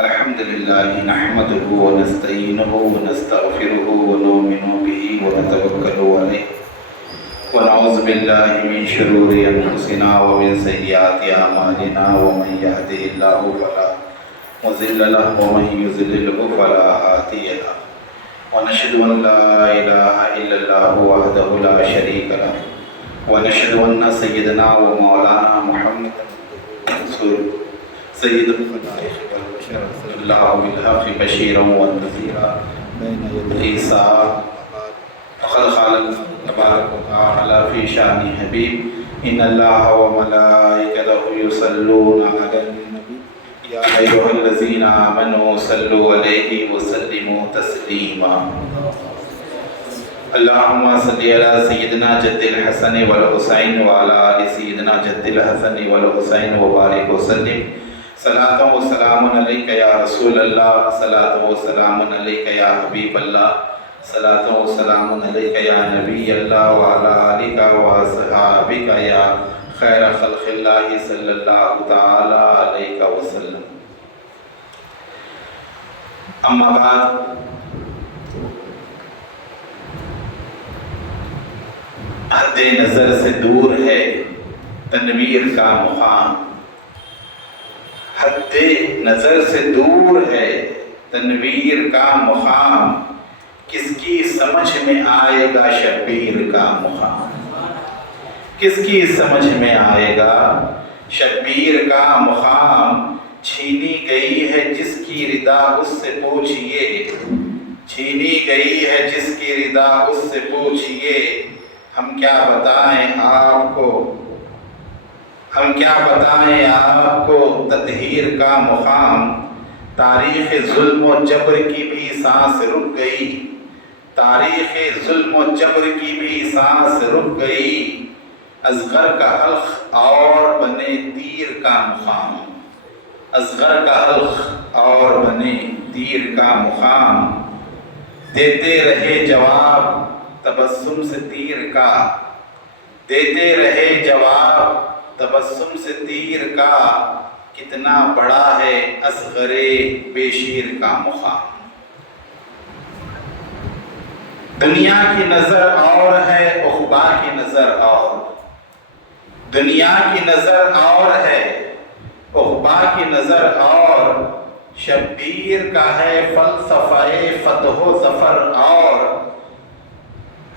الحمد لله نحمده ونستعينه ونستغفره ونؤمن به ونتوكل عليه ونعوذ بالله من شرور أنفسنا ومن سيئات أعمالنا ومن يهده الله فلا مضل له ومن يضلل فلا هادي له ونشهد أن لا إله إلا الله وحده لا شريك له ونشهد أن سيدنا ومولانا محمد سيد الخلائق والبشر صلى الله بالحق بشيرا ونذيرا بين يدي الساعة فقد قال تبارك وتعالى في شأن حبيب إن الله وملائكته يصلون على النبي يا أيها الذين آمنوا صلوا عليه وسلموا تسليما اللهم صل على سيدنا جد الحسن والحسين وعلى آل سيدنا جد الحسن والحسين وبارك وسلم صلاة و سلام علیک یا رسول اللہ صلاة و سلام علیک یا حبیب اللہ صلاة و سلام علیک یا نبی اللہ وعلى آلک و اصحابک یا خیر خلق اللہ صلی اللہ تعالی علیہ وسلم. اما بعد، حد نظر سے دور ہے تنویر کا مقام، حد نظر سے دور ہے تنویر کا مقام، کس کی سمجھ میں آئے گا شبیر کا مقام، کس کی سمجھ میں آئے گا شبیر کا مقام. چھینی گئی ہے جس کی ردا اس سے پوچھئے، چھینی گئی ہے جس کی ردا اس سے پوچھئے، ہم کیا بتائیں آپ کو، ہم کیا بتائیں آپ کو تطہیر کا مقام. تاریخ ظلم و جبر کی بھی سانس رک گئی، تاریخ ظلم و جبر کی بھی سانس رک گئی، اصغر کا حلق اور بنے تیر کا مقام، اصغر کا حلق اور بنے تیر کا مقام. دیتے رہے جواب تبسم سے تیر کا، دیتے رہے جواب تبسم سے تیر کا، کتنا بڑا ہے اصغر بے شیر کا مقام. دنیا کی نظر اور ہے عقبا کی نظر اور، دنیا کی نظر اور ہے عقبا کی نظر اور، شبیر کا ہے فلسفہ فتح و ظفر اور،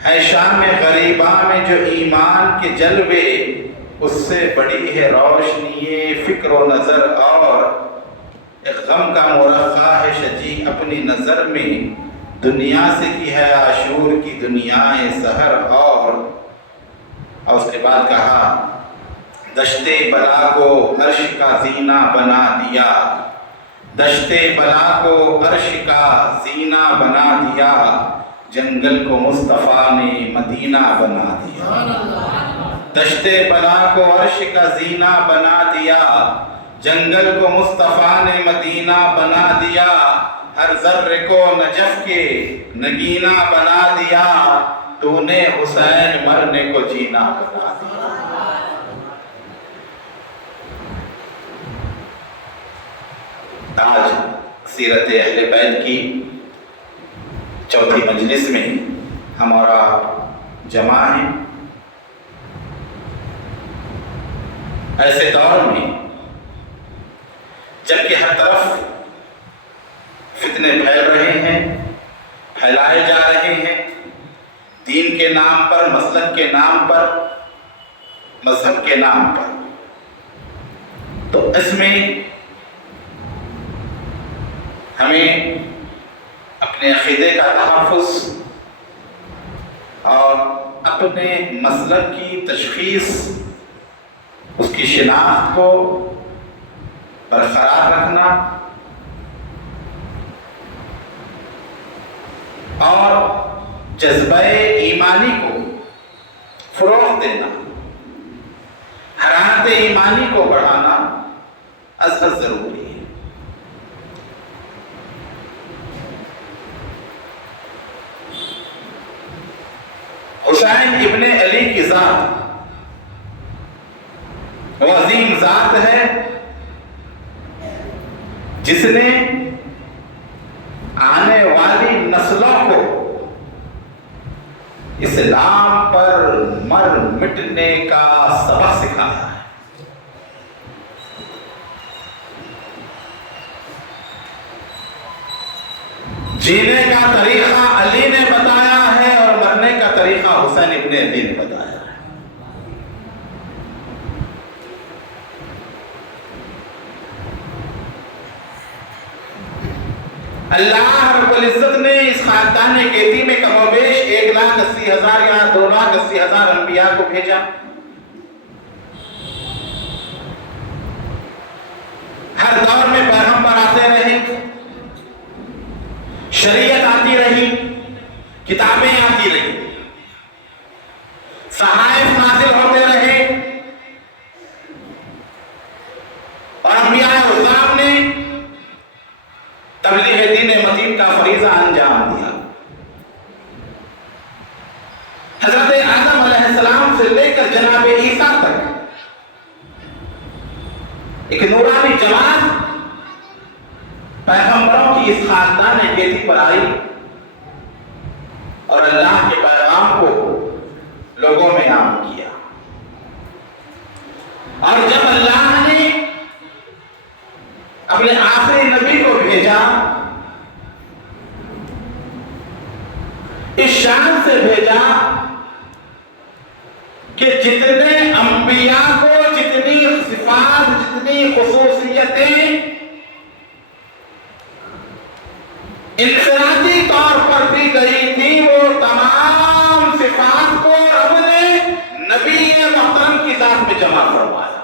ہے شام غریباں میں جو ایمان کے جلوے، اس سے بڑی ہے روشنی فکر و نظر اور، ایک غم کا مرقع ہے شجی اپنی نظر میں، دنیا سے کی ہے عاشور کی دنیا سحر اور. اور اس کے بعد کہا دشتے بلا کو عرش کا زینہ بنا دیا، دشتے بلا کو عرش کا زینہ بنا دیا، جنگل کو مصطفیٰ نے مدینہ بنا دیا. دشتے بلا کو عرش کا زینہ بنا دیا، جنگل کو مصطفیٰ نے مدینہ بنا دیا، ہر ذرے کو نجف کے نگینہ بنا دیا، تو نے حسین مرنے کو جینا بنا دیا. آج سیرت اہل بیت کی چوتھی مجلس میں ہمارا جمع ہے. ایسے دور میں جبکہ ہر طرف فتنے پھیل رہے ہیں، پھیلائے جا رہے ہیں، دین کے نام پر، مسلک کے نام پر، مذہب کے نام پر، تو اس میں ہمیں اپنے عقیدے کا تحفظ اور اپنے مسلک کی تشخیص، اس کی شناخت کو برقرار رکھنا اور جذبہ ایمانی کو فروغ دینا، حرارت ایمانی کو بڑھانا ازحد ضروری ہے. حسین ابن علی کی ذات وہ عظیم ذات ہے جس نے آنے والی نسلوں کو اسلام پر مر مٹنے کا سبق سکھایا ہے۔ جینے کا طریقہ علی نے بتایا ہے اور مرنے کا طریقہ حسین ابن علی نے بتایا ہے۔ اللہ رب العزت نے اس خاندان گیتی میں کم و بیش 1,80,000 یا 2,80,000 انبیاء کو بھیجا۔ ہر دور میں پیغمبر آتے رہے، شریعت آتی رہی، کتابیں آتی رہی، صحائف نازل ہوتے رہے، اور انبیاء اعظام نے تبلیغ دین متین کا فریضہ انجام دیا۔ حضرت آدم علیہ السلام سے لے کر جناب عیسیٰ تک ایک نورانی جماعت پیغمبروں کی اس خاندان گیتی پر آئی اور اللہ کے پیغام کو لوگوں میں عام کیا۔ اور جب اللہ نے اپنے آخری نبی کو بھیجا، اس شان سے بھیجا کہ جتنے انبیاء کو جتنی صفات، جتنی خصوصیتیں انفرادی طور پر دی گئی تھی، وہ تمام صفات کو رب نے نبی محترم کی ذات میں جمع کروایا۔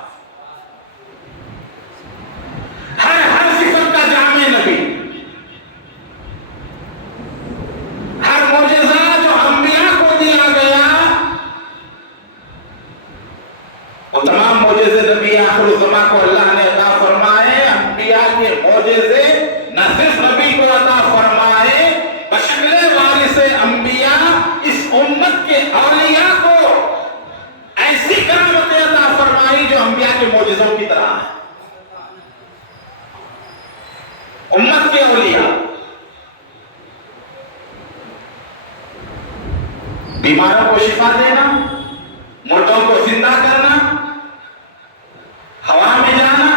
ہر صفت کا جامع نبی، ہر معجزہ جو انبیاء کو دیا گیا، وہ تمام معجزے نبی آخر الزمان کو اللہ نے عطا فرمائے۔ انبیاء کے معجزے نہ صرف نبی کو عطا فرمائے، بشکل وارث انبیاء اس امت کے اولیاء کو ایسی کرامتیں عطا فرمائی جو انبیاء کے معجزوں کی طرح ہے۔ امت کے اولیاء بیماروں کو شفا دینا، مردوں کو زندہ کرنا، ہوا میں جانا،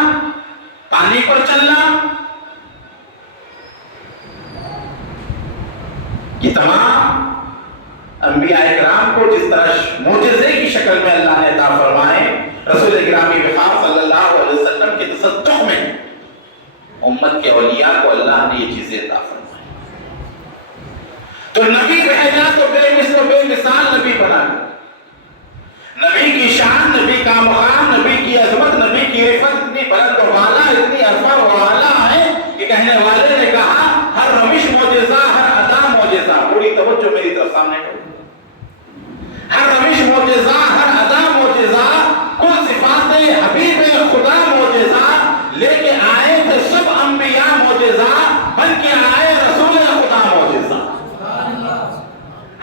پانی پر چلنا، یہ تمام انبیاء اکرام کو جس طرح معجزے کی شکل میں اللہ نے عطا فرمائے، رسول گرامی وفا صلی اللہ علیہ وسلم کے تصدق میں امت کے اولیاء کو اللہ نے یہ چیزیں عطا فرمائی۔ تو نبی بھیجا تو بے مثل و بے مثال نبی بنا۔ نبی کی شان، نبی کا مقام، نبی کی عظمت، نبی کی عفت اتنی بلند و بالا، اتنی عرفہ و بالا ہے کہ کہنے والے نے کہا ہر روش معجزہ، ہر ادا معجزہ، پوری توجہ میری طرف سامنے کرو، ہر روش معجزہ، ہر ادا معجزہ، کل صفات حبیب خدا معجزہ لے کے آئے تھے، سب انبیاء معجزہ بن کے آئے، رسول خدا معجزہ۔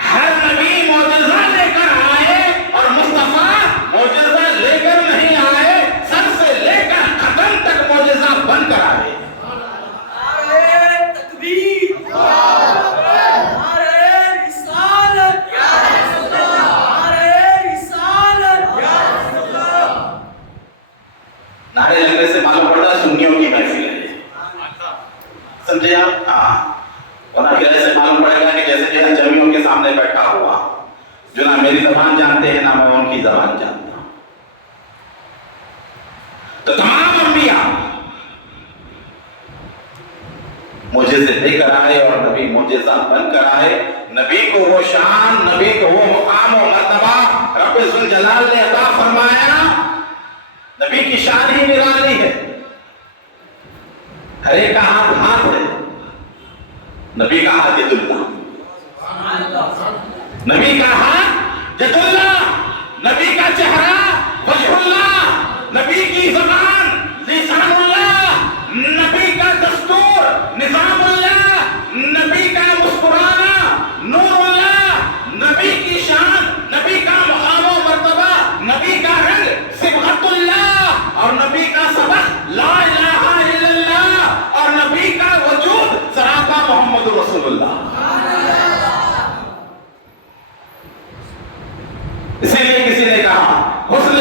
ہر نبی معجزہ لے کر آئے اور مصطفیٰ معجزہ لے کر نہیں آئے، سر سے لے کر ختم تک معجزہ بن کر آئے۔ نعرے لگنے سے معلوم پڑتا ہے سنیوں کی محفل ہے، سمجھے آپ؟ ہاں، ورنہ پھر ایسے معلوم پڑے گا کہ جیسے کہ جمیوں کے سامنے بیٹھا ہوا جو نہ میری زبان جانتے ہیں نہ میں ان کی زبان جانتا ہوں۔ تو تمام انبیاء معجزے لے کر آئے اور نبی معجزہ بن کر آئے۔ نبی کو وہ شان، نبی کو وہ مقام و مرتبہ رب ذوالجلال نے عطا فرمایا۔ نبی کی شان ہی نرالی ہے، ہر ایک کا ہاتھ ہے، نبی کا ہاتھ ید اللہ، نبی کا ہاتھ ید اللہ، نبی کا چہرہ وجہ اللہ، نبی کی زبان لسان اللہ، نبی کا دستور نظام اللہ، نبی کا مسکرانا نور اللہ، نبی کی شان، نبی کا مقام و مرتبہ، نبی کا رنگ صبغت اللہ، اور نبی کا سبق لا الہ الا اللہ، اور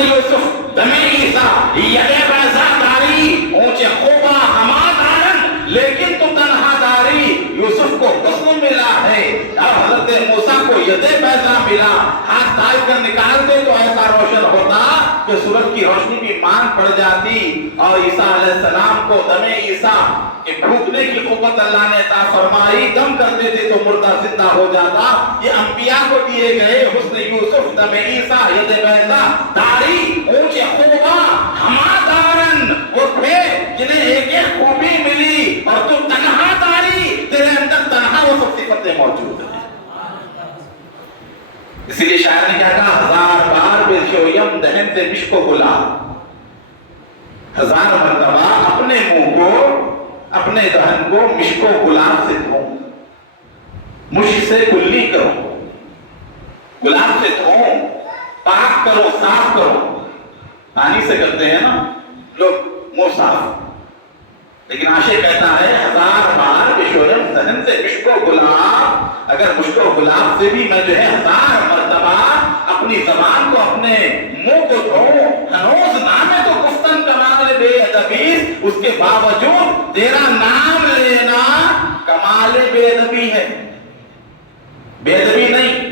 یوسف دم عیسیٰ یہ بیضا داری اونچے خوبا ہما دارن لیکن تو تنہا داری یوسف کو حسن ملا ہے اور حضرت موسیٰ کو ید بیضا ملا ہاتھ ڈال کر نکالتے تو ایسا روشن ہوتا کہ سورج کی روشنی بھی مان پڑ جاتی اور عیسیٰ علیہ السلام کو دم عیسیٰ کہ پھونکنے کی قوت اللہ نے عطا فرمائی دم کرتے تھے تو مردہ زندہ ہو جاتا یہ انبیاء کو دیے گئے حسن یوسف دم عیسیٰ ید بیضا داری اونچے خوبا ہما دارن وہ تھے جنہیں ایک ایک خوبی ملی اور تو تنہا داری تیرے اندر تنہا وہ سب صفتیں موجود ہیں اسی لیے شاعر نے کہا تھا ہزار بار بے شویم دہن سے مشک و گلاب ہزار مرتبہ اپنے منہ کو اپنے دہن کو مشک و گلاب سے دھو مشک سے کلی کرو گلاب سے دھو پاک کرو صاف کرو پانی سے کرتے ہیں نا لوگ منہ صاف لیکن عاشق کہتا ہے ہزار بار بشویم دہن سے مشک و گلاب اگر مشک و گلاب سے بھی میں جو ہے ہزار مرتبہ اپنی زبان کو اپنے منہ کو دھو ہنوز نامے تو گفتن کمال بے ادبی اس کے باوجود تیرا نام لینا کمال بے ادبی ہے بے ادبی نہیں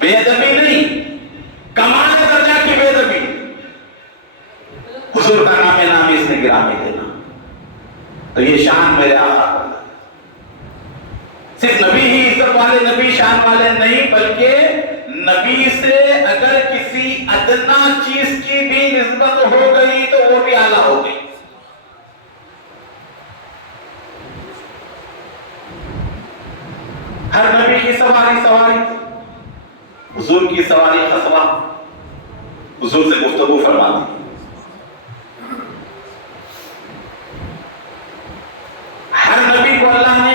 بے ادبی نہیں کمال درجہ کی بے ادبی حضور کا نام نامی اس نے گرامی دینا تو یہ شان میرے آقا کا صرف نبی ہی عزت والے نبی شان والے نہیں بلکہ نبی سے اگر کسی ادنا چیز کی بھی نسبت ہو گئی تو وہ بھی اعلیٰ ہو گئی ہر نبی کی سواری حضور کی سواری خصبہ حضور سے گفتگو فرماتی ہر نبی کو اللہ نے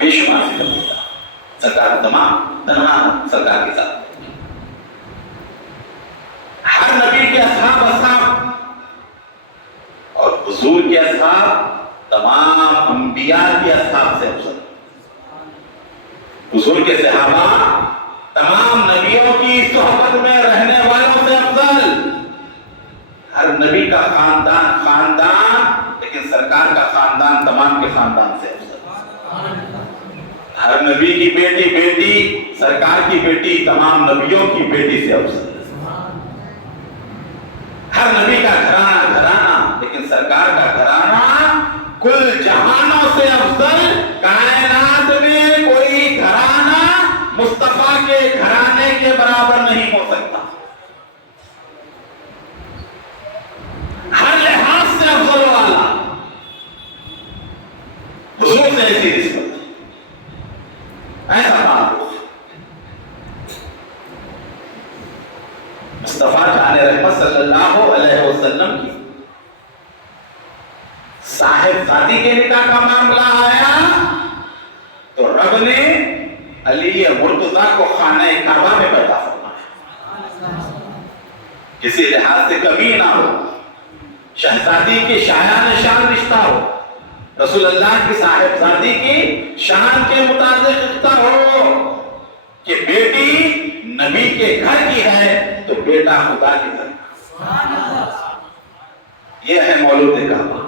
بے شمار سے دیا سرکار تمام تنہا سرکار کے ساتھ ہر نبی کے اصحاب اور حضور کے اصحاب تمام انبیاء کے اصحاب سے افضل حضور کے صحابہ تمام نبیوں کی صحبت میں رہنے والوں سے افضل ہر نبی کا خاندان لیکن سرکار کا خاندان تمام کے خاندان سے افضل ہر نبی کی بیٹی سرکار کی بیٹی تمام نبیوں کی بیٹی سے افضل ہر نبی کا گھرانہ لیکن سرکار کا گھرانہ کل جہانوں سے افضل کائنات میں کوئی گھرانہ مصطفیٰ کے گھرانے کے برابر نہیں ہو سکتا ہر لحاظ سے افضل والا حضور سے ایسی نسبت ایسا معلوم مصطفیٰ جان رحمت صلی اللہ علیہ وسلم کی صاحب زادی کے نکاح کا معاملہ آیا تو رب نے علی مرتضیٰ کو خانہ کعبہ میں پیدا فرمایا کسی لحاظ سے کمی نہ ہو شہزادی کی شایان شان رشتہ ہو رسول اللہ کی صاحبزادی کی شان کے مطابق رشتہ ہو کہ بیٹی نبی کے گھر کی ہے تو بیٹا خدا کے گھر کا یہ ہے مولود کعبہ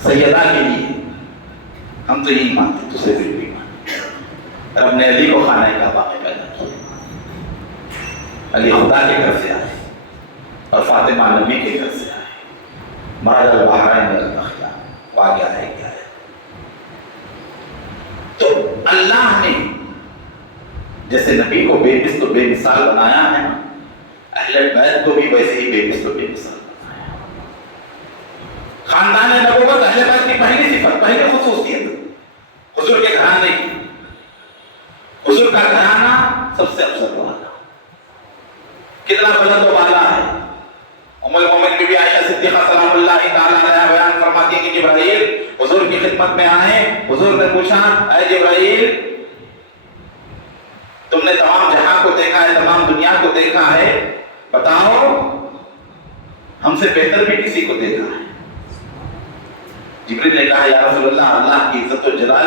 سیدہ کے لیے ہم تو یہی مانتے تو سے بھی مانتے رب نے علی کو خانہ کعبہ میں پیدا کیا علی خدا کے گھر سے آئے اور فاطمہ نبی کے گھر سے آئے مرد البحرین والنخلا واقعہ ہے کیا ہے تو اللہ نے جیسے نبی کو بے مثل و بے مثال بنایا ہے اہل بیت کو بھی ویسے ہی بے مثل و بے مثال بنایا خاندان نبوت اہل بیت کی پہلی صفت پہلی خصوصیت حضور کے گھرانے کی حضور کا گھرانہ سب سے افضل والا کتنا بلند و بالا ہے ام المومنین بی بی عائشہ صدیقہ سلام اللہ تعالی علیہا بیان فرماتی ہیں کہ جبرائیل حضور کی خدمت میں آئے حضور نے پوچھا اے جبرائیل تم نے تمام جہاں کو دیکھا ہے تمام دنیا کو دیکھا ہے بتاؤ ہم سے بہتر بھی کسی کو دیکھا ہے جبرائیل نے کہا یا رسول اللہ اللہ کی عزت و جلال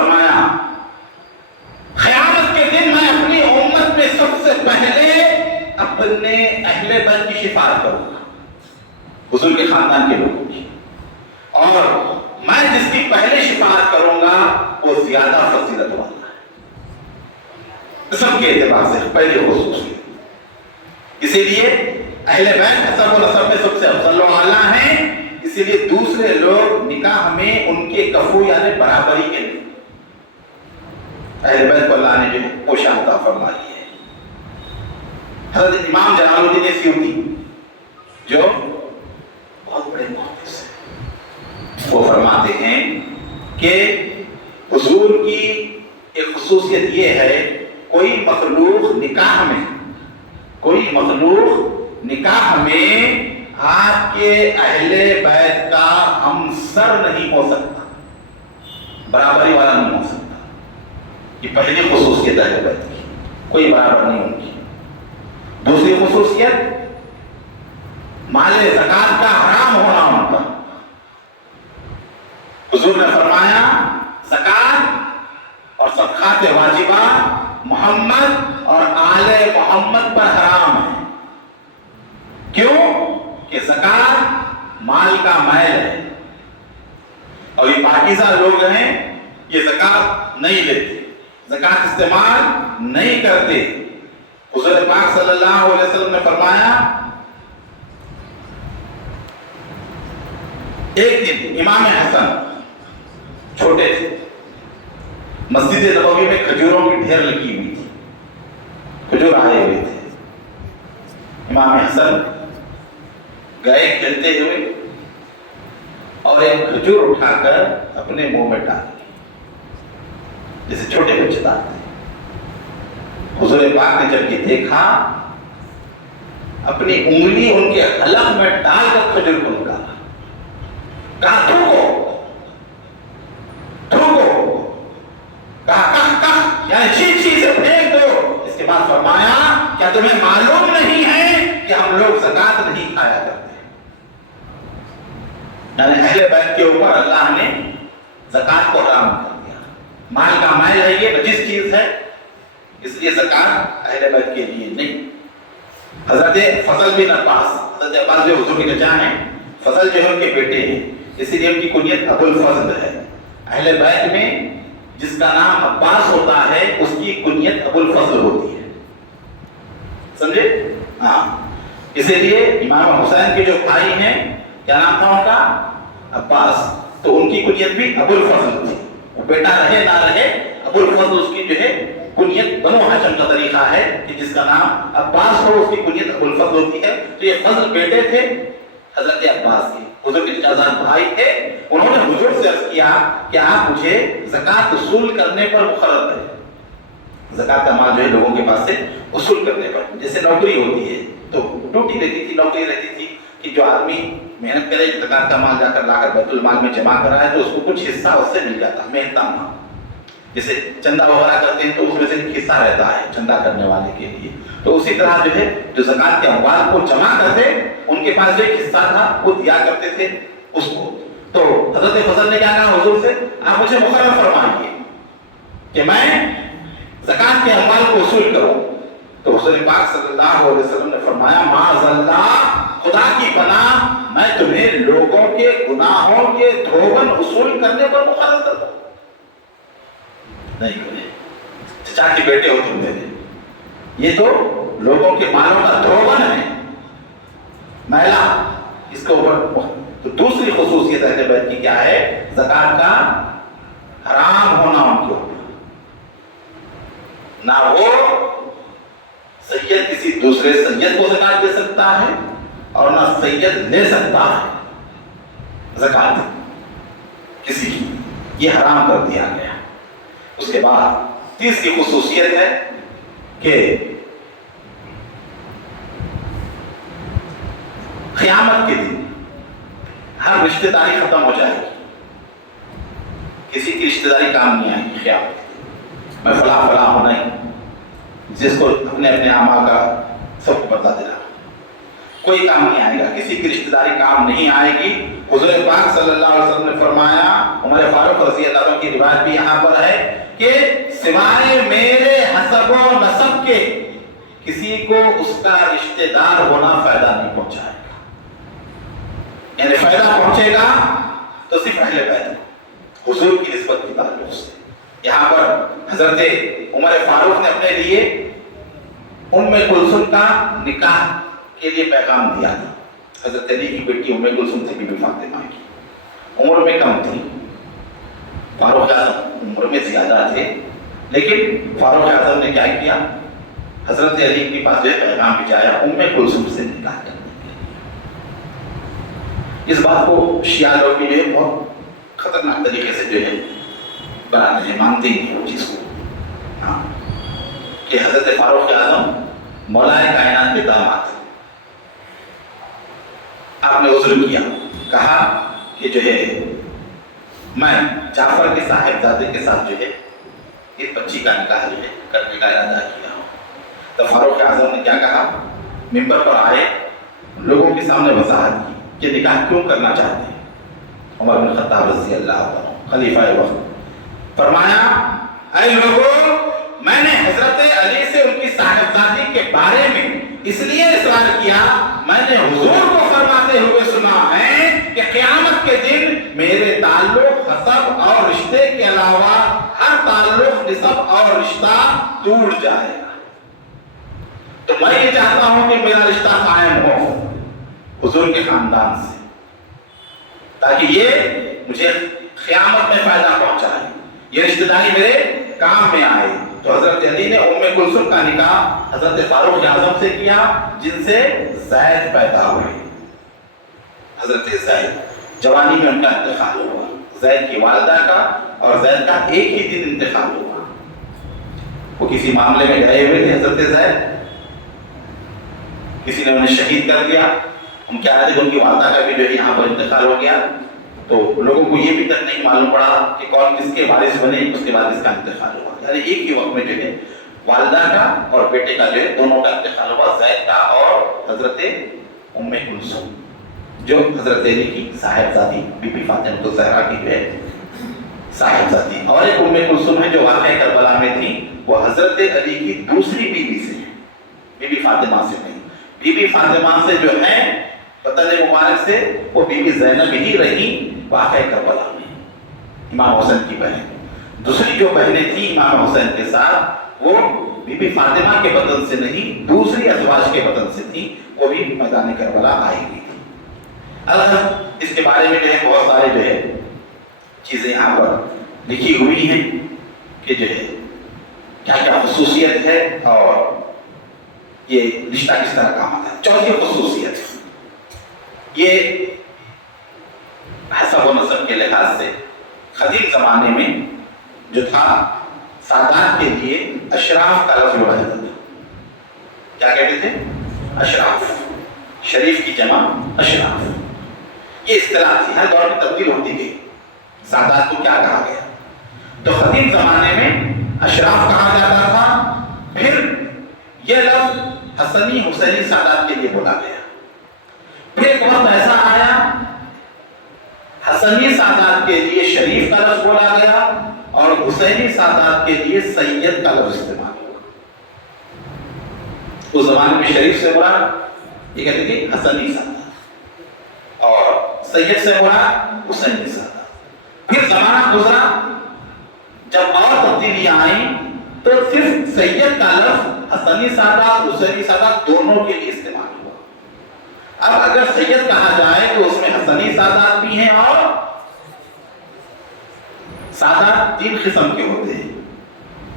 فرمایا قیامت کے دن میں اپنی امت میں سب سے پہلے اپنے اہل بیت کی شفاعت کروں گا، حضور کے خاندان کے لوگوں کی، اور میں جس کی پہلے شفاعت کروں گا وہ زیادہ فضیلت والا ہے سب کے اعتبار سے، پہلے خصوصیت۔ اسی لیے اہل بیت حسب و نسب میں سب سے افضل و اعلیٰ ہیں، اسی لیے دوسرے لوگ نکاح میں ان کے کفو یعنی برابری کے نہیں، اہل بیت کو اللہ نے جو پوشاک عطا فرمائی ہے۔ حضرت امام جلال الدین سیوطی جو بہت بڑے محدث ہیں، وہ فرماتے ہیں کہ حضور کی ایک خصوصیت یہ ہے، کوئی مخلوق نکاح میں آپ کے اہل بیت کا ہمسر نہیں ہو سکتا، برابری والا نہیں ہو سکتا۔ یہ پہلی خصوصیت اہل بیت کی، کوئی برابر نہیں ان کی۔ دوسری خصوصیت مال زکات کا حرام ہونا ان کا۔ حضور نے فرمایا زکات اور صدقات واجبہ محمد اور آل محمد پر حرام ہے۔ کیوں؟ کہ زکات مال کا میل ہے، اور یہ پاکیزہ لوگ ہیں، یہ زکات نہیں لیتے، زکات استعمال نہیں کرتے۔ حضور پاک صلی اللہ علیہ وسلم نے فرمایا ایک دن امام حسن چھوٹے تھے، مسجد نبوی میں کھجوروں کی ڈھیر لگی ہوئی تھی، کھجور آئے ہوئے تھے۔ امام حسن گئے کھیلتے ہوئے اور ایک کھجور اٹھا کر اپنے منہ میں ڈال دی، جیسے چھوٹے بچے ڈالتے۔ حضور پاک نے جب یہ دیکھا، اپنی انگلی ان کے حلق میں ڈال کر کھجور کو نکالا، کہا تھوکو، کہا یعنی چھی سے پھینک دو۔ اس کے بعد فرمایا کیا تمہیں معلوم نہیں ہے کہ ہم لوگ زکات نہیں کھایا کرتے؟ یعنی اہل بیت کے اوپر اللہ نے زکات کو حرام کر دیا۔ مال کا مائل ہے، یہ نجس چیز ہے، اس لیے زکات اہل بیت کے لیے نہیں۔ حضرت فضل بن عباس، حضرت عباس جو حضور کے چچا ہیں، فضل جو ہے ان کے بیٹے ہیں، اسی لیے ان کی کنیت ابو الفضل ہے۔ اہل بیت میں جس کا نام عباس ہوتا ہے اس کی کنیت ابو الفضل ہوتی ہے، سمجھے؟ ہاں، اسی لیے امام حسین کے جو بھائی ہیں، کیا نام تھا ان کا؟ عباس، تو ان کی کنیت بھی ابو الفضل تھی۔ وہ بیٹا رہے نہ رہے، ابو الفضل اس کی جو ہے کنیت بنو ہاشم کا طریقہ ہے کہ جس کا نام عباس ہو اس کی کنیت ابو الفضل ہوتی ہے۔ تو یہ فضل بیٹے تھے حضرت عباس کے، حضور کے چچازاد بھائی تھے۔ انہوں نے حضور سے عرض کیا کہ آپ مجھے زکات وصول کرنے پر مقرر کریں، زکات کا مال جو ہے لوگوں کے پاس سے وصول کرنے پر، جیسے نوکری ہوتی ہے تو ڈیوٹی رہتی تھی، نوکری رہتی تھی کہ جو آدمی محنت کرے، زکات کا مال جا کر لا کر بیت المال میں جمع کرائے تو اس کو کچھ حصہ اس سے مل جاتا، محنت جیسے چندہ وغیرہ کرتے ہیں تو اس میں سے ایک حصہ رہتا ہے چندہ کرنے والے کے لیے۔ تو اسی طرح جو ہے جو زکات کے اموال کو جمع کرتے ان کے پاس جو ایک حصہ تھا وہ دیا کرتے تھے اس کو۔ تو حضرت فضل نے کیا کہا حضور سے، آپ مجھے مقرر فرمائیے کہ میں زکات کے اموال کو وصول کروں۔ تو حضور پاک صلی اللہ علیہ وسلم نے فرمایا معاذ اللہ، خدا کی پناہ، میں تمہیں لوگوں کے گناہوں کے دھوبن وصول کرنے پر مقرر کرتا ہوں۔ نہیں کرے، چچا کے بیٹے ہو تم میرے، یہ تو لوگوں کے مالوں کا دھوبن ہے، میلہ اس کے اوپر۔ تو دوسری خصوصیت اہل بیت کی کیا ہے؟ زکات کا حرام ہونا ان کے اوپر، نہ وہ سید کسی دوسرے سید کو زکات دے سکتا ہے اور نہ سید لے سکتا ہے زکات کسی کی، یہ حرام کر دیا گیا۔ اس کے بعد تیسری خصوصیت ہے کہ قیامت کے دن ہر رشتہ داری ختم ہو جائے گی، کسی کی رشتہ داری کام نہیں آئے گی قیامت میں، فلاں فلاں ہو نہیں، جس کو اپنے اپنے اعمال کا سب کو بتا دے رہا، کوئی کام نہیں آئے گا، کسی کی رشتہ داری کام نہیں آئے گی۔ حضور پاک صلی اللہ علیہ وسلم نے فرمایا، عمر فاروق رضی اللہ عنہ کی روایت بھی یہاں پر ہے کہ سوائے میرے حسب و نسب کے کسی کو اس کا رشتہ دار ہونا فائدہ نہیں پہنچائے گا، یعنی فائدہ پہنچے گا تو صرف اہل بیت حضور کی نسبت کے تعلق سے۔ یہاں پر حضرت عمر فاروق نے اپنے لیے ام کلثوم کا نکاح کے لیے پیغام دیا تھا۔ حضرت علی کی بیٹی ام کلثوم تھی، بی بی فاطمہ کی، عمر میں کم تھی، فاروق اعظم عمر میں زیادہ تھے، لیکن فاروق اعظم نے کیا کیا، حضرت علی کے پاس جو پیغام بھیجایا ام کلثوم سے نکاح کرنے کے لیے۔ اس بات کو شیعہ لوگ بھی جو ہے بہت خطرناک طریقے سے جو ہے بناتے ہیں، مانتے ہیں وہ چیز کو، ہاں، کہ حضرت فاروق اعظم مولا کائنات کے داماد تھے۔ آپ نے عذر کیا، کہا کہ جو ہے میں جعفر کے صاحبزادے کے ساتھ جو ہے اس بچی کا نکاح جو ہے کرنے کا ارادہ کیا ہوں۔ تو فاروق اعظم نے کیا کہا، ممبر پر آئے، لوگوں کے سامنے وضاحت کی کہ نکاح کیوں کرنا چاہتے ہیں۔ عمر بن خطاب رضی اللہ عنہ خلیفہ وقت فرمایا، اے لوگوں، میں نے حضرت علی سے ان کی صاحبزادی کے بارے میں اس لیے اصرار کیا، میں نے حضور کو فرماتے ہوئے سنا ہے کہ قیامت کے دن میرے تعلق حسب اور رشتے کے علاوہ ہر تعلق نسب اور رشتہ ٹوٹ جائے گا، تو میں یہ چاہتا ہوں کہ میرا رشتہ قائم ہو حضور کے خاندان سے، تاکہ یہ مجھے قیامت میں فائدہ پہنچائے، یہ رشتہ داری میرے کام میں آئے۔ تو حضرت علی نے ام کلثوم کا نکاح حضرت فاروق اعظم سے کیا، جن سے زید پیدا ہوئے۔ حضرت زید جوانی میں ان کا انتقال ہوا، زید کی والدہ کا اور زید کا ایک ہی دن انتقال ہوا۔ وہ کسی معاملے میں گئے ہوئے تھے حضرت زید، کسی نے انہیں شہید کر دیا، ہم کیا رہے تھے ان کی والدہ کا بھی جو یہاں پر انتقال ہو گیا، تو لوگوں کو یہ بھی تک نہیں معلوم پڑا کہ کون کس کے وارث بنے، اس کے بعد اس کا انتقال ہوا، یعنی ایک ہی وقت میں جو ہے والدہ کا اور بیٹے کا جو ہے دونوں کا انتقال ہوا، زید کا اور حضرت ام کلثوم جو حضرت علی کی صاحبزادی بی بی فاطمہ الزہرا کی جو ہے صاحبزادی، اور ایک ام کلثوم ہے جو واقعہ کربلا میں تھی، وہ حضرت علی کی دوسری بیوی سے ہے، بی بی فاطمہ سے نہیں، بی بی فاطمہ سے جو ہے بدن مبارک سے وہ بی بی زینب ہی رہی واقعہ کربلا میں، امام حسین کی بہن۔ دوسری جو بہنیں تھیں امام حسین کے ساتھ، وہ بی بی فاطمہ کے بدن سے نہیں، دوسری ازواج کے بدن سے تھی، وہ بھی میدان کربلا آئی ہوئی تھی۔ الگ اس کے بارے میں جو ہے بہت سارے جو ہے چیزیں یہاں پر لکھی ہوئی ہیں کہ جو ہے کیا کیا خصوصیت ہے اور یہ رشتہ کس طرح کام آتا ہے۔ چوتھی خصوصیت یہ حسب و نسب کے لحاظ سے قدیم زمانے میں جو تھا، سادات کے لیے اشراف کا لفظ بولا جاتا تھا۔ کیا کہتے تھے؟ اشراف، شریف کی جمع اشراف۔ یہ اصطلاح تھی، ہر دور میں تبدیل ہوتی گئی، سادات کو کیا کہا گیا۔ تو قدیم زمانے میں اشراف کہا جاتا تھا، پھر یہ لفظ حسنی حسینی سادات کے لیے بولا گیا۔ پھر ایک وقت ایسا آیا حسنی سادات کے لیے شریف کا لفظ بولا گیا اور حسینی سادات کے لیے سید کا لفظ استعمال ہوا۔ اس زمانے میں شریف سے مراد یہ کہتے کہ حسنی سادات اور سید سے مراد حسینی سادات۔ پھر زمانہ گزرا، جب اور تبدیلیاں آئیں تو صرف سید کا لفظ حسنی سادات حسینی سادات دونوں کے لیے استعمال ہوا۔ اب اگر سید کہا جائے تو اس میں حسنی سادات بھی ہیں اور سادات تین قسم کے ہوتے ہیں،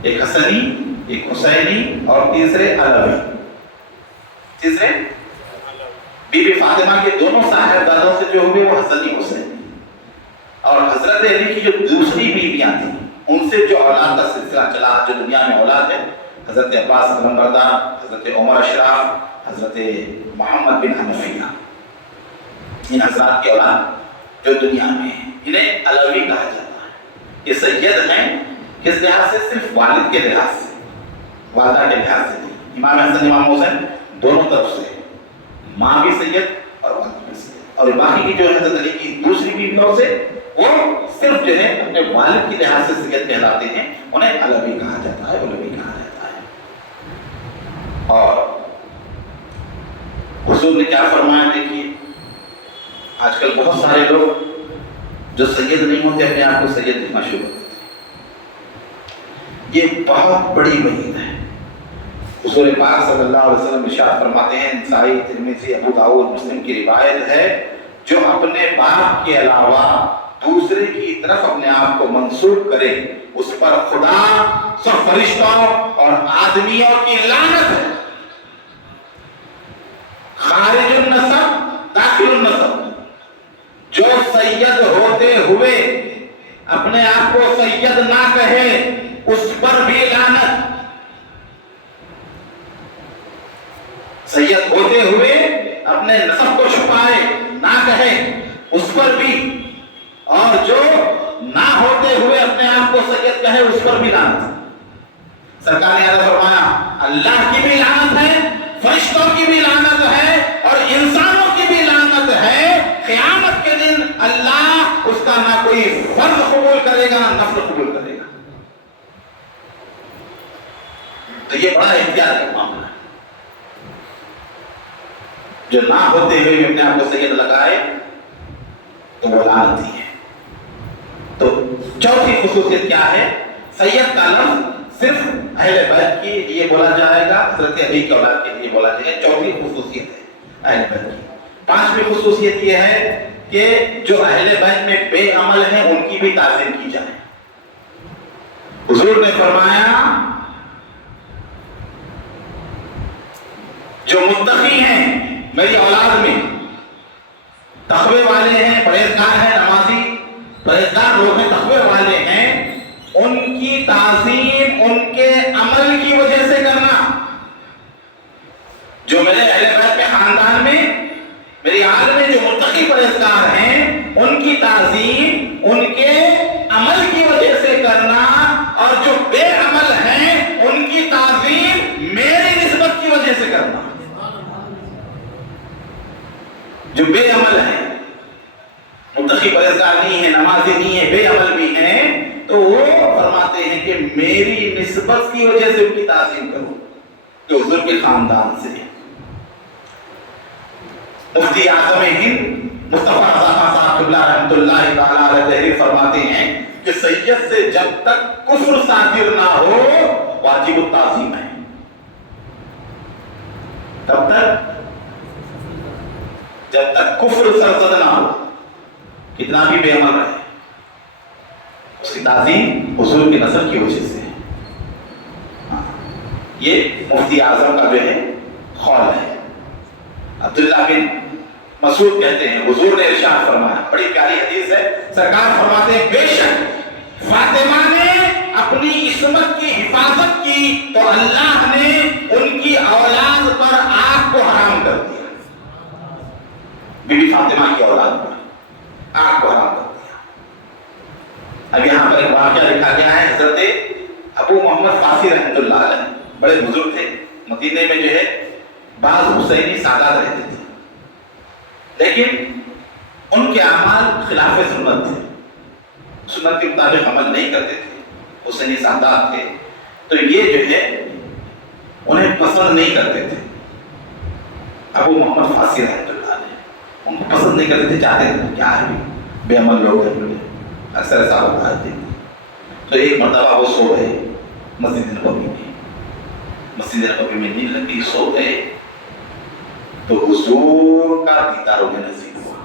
ایک حسنی، ایک حسینی اور تیسرے علوی۔ تیسرے بی بی فاطمہ کے دونوں صاحبزادوں سے جو ہوئے وہ حسنی حسینی، اور حضرت علی کی جو دوسری بیویاں تھیں ان سے جو اولاد کا سلسلہ چلا، جو دنیا میں اولاد ہے، حضرت عباس علمبردار، حضرت عمر اشراف، حضرت محمد بن حنفیہ، ان حضرات کے اولاد جو دنیا میں ہیں انہیں علوی کہا جاتا ہے۔ یہ سید ہیں کس لحاظ سے؟ صرف والد کے لحاظ سے، والدہ کے لحاظ سے نہیں۔ امام حسن امام حسین دونوں طرف سے، ماں بھی سید اور والد بھی سید۔ اور باقی کی جو حضرت علی کی دوسری بیویوں سے وہ صرف جو ہے اپنے والد کی لحاظ سے سید کہلاتے ہیں، انہیں علوی کہا جاتا ہے، علوی کہا جاتا ہے۔ اور حضور نے کیا فرمایا دیکھیے، آج کل بہت سارے لوگ جو سید نہیں ہوتے اپنے آپ کو سید لکھنا شروع کرتے ہیں، یہ بہت بڑی وعید ہے۔ حضور پاک صلی اللہ علیہ وسلم ارشاد فرماتے ہیں، نسائی، ترمذی، ابو داؤد، مسلم کی روایت ہے، جو اپنے باپ کے علاوہ دوسرے کی طرف اپنے آپ کو منسوب کرے اس پر خدا، سب فرشتوں اور آدمیوں کی لعنت ہے۔ خارج النسب داخل النسب، جو سید ہوتے ہوئے اپنے آپ کو سید نہ کہے اس پر بھی لعنت۔ سید ہوتے ہوئے اپنے نسب کو چھپائے نہ کہے اس پر بھی، اور جو نہ ہوتے ہوئے اپنے آپ کو سید کہے اس پر بھی لعنت۔ سرکار نے عرض فرمایا اللہ کی بھی لعنت ہے، فرشتوں کی بھی لعنت ہے، اور انسانوں کی بھی لعنت ہے۔ قیامت کے دن اللہ اس کا نہ کوئی فرض قبول کرے گا نہ نفل قبول کرے گا۔ تو یہ بڑا احتیاط کا معاملہ ہے، جو نہ ہوتے ہوئے بھی اپنے آپ کو سید لگائے تو وہ لعنتی ہے۔ تو چوتھی خصوصیت کیا ہے؟ سید کا لفظ صرف اہل بیت کے لیے بولا جائے گا، حضرت علی کی اولاد کے لیے بولا جائے گا۔ چوتھی خصوصیت ہے اہل بیت کی۔ پانچویں خصوصیت یہ ہے کہ جو اہل بیت میں بے عمل ہیں ان کی بھی تعظیم کی جائے۔ حضور نے فرمایا جو متقی ہیں میری اولاد میں، تقوی والے ہیں، پرہیزگار ہیں، نمازی پرہیزگار لوگ ہیں، تقوی والے ہیں، ان کی تعظیم ان کے عمل کی وجہ سے کرنا۔ جو میرے اہل بیت کے خاندان میں، میری آل میں جو متقی پرہیزگار ہیں ان کی تعظیم ان کے عمل کی وجہ سے کرنا، اور جو بے عمل ہیں ان کی تعظیم میری نسبت کی وجہ سے کرنا۔ جو بے عمل ہیں، متقی پرہیزگار نہیں ہے، نمازی نہیں ہے، بے عمل بھی ہیں، تو وہ فرماتے ہیں کہ میری نسبت کی وجہ سے ان کی تعظیم کرو کہ حضور کے خاندان سے۔ مفتی اعظم ہند مصطفیٰ رضا صاحب قبلہ رحمۃ اللہ تعالی علیہ تحریر فرماتے ہیں کہ سید سے جب تک کفر صادر نہ ہو واجب التعظیم ہے۔ تب تک جب تک کفر سرزد نہ ہو، کتنا بھی بے عمل رہے، اس کی تعظیم حضور کی نسل کی وجہ سے ہے۔ یہ مفتی اعظم کا جو ہے قول ہے۔ عبداللہ بن مسعود کہتے ہیں حضور نے ارشاد فرمایا، بڑی پیاری حدیث ہے، سرکار فرماتے ہیں بے شک فاطمہ نے اپنی عصمت کی حفاظت کی تو اللہ نے ان کی اولاد پر آگ کو حرام کر دیا۔ بی بی فاطمہ کی اولاد پر آگ کو حرام کر دیا۔ اب یہاں پر ایک واقعہ لکھا گیا ہے، حضرت ابو محمد فاسی رحمۃ اللہ علیہ بڑے بزرگ تھے، مدینے میں جو ہے بعض حسینی سادات رہتے تھے، لیکن ان کے اعمال خلاف سنت تھے، سنت کے مطابق عمل نہیں کرتے تھے، حسینی سادات تھے، تو یہ جو ہے انہیں پسند نہیں کرتے تھے۔ ابو محمد فاسی رحمۃ اللہ علیہ ان کو پسند نہیں کرتے تھے، چاہتے تھے کیا ہے بے عمل لوگ ہیں، اکثر ایسا ہوتا ہے۔ تو ایک مرتبہ وہ سو گئے مسجد نبوی میں نیند لگی، سو گئے تو حضور کا دیدار انہیں نصیب ہوا۔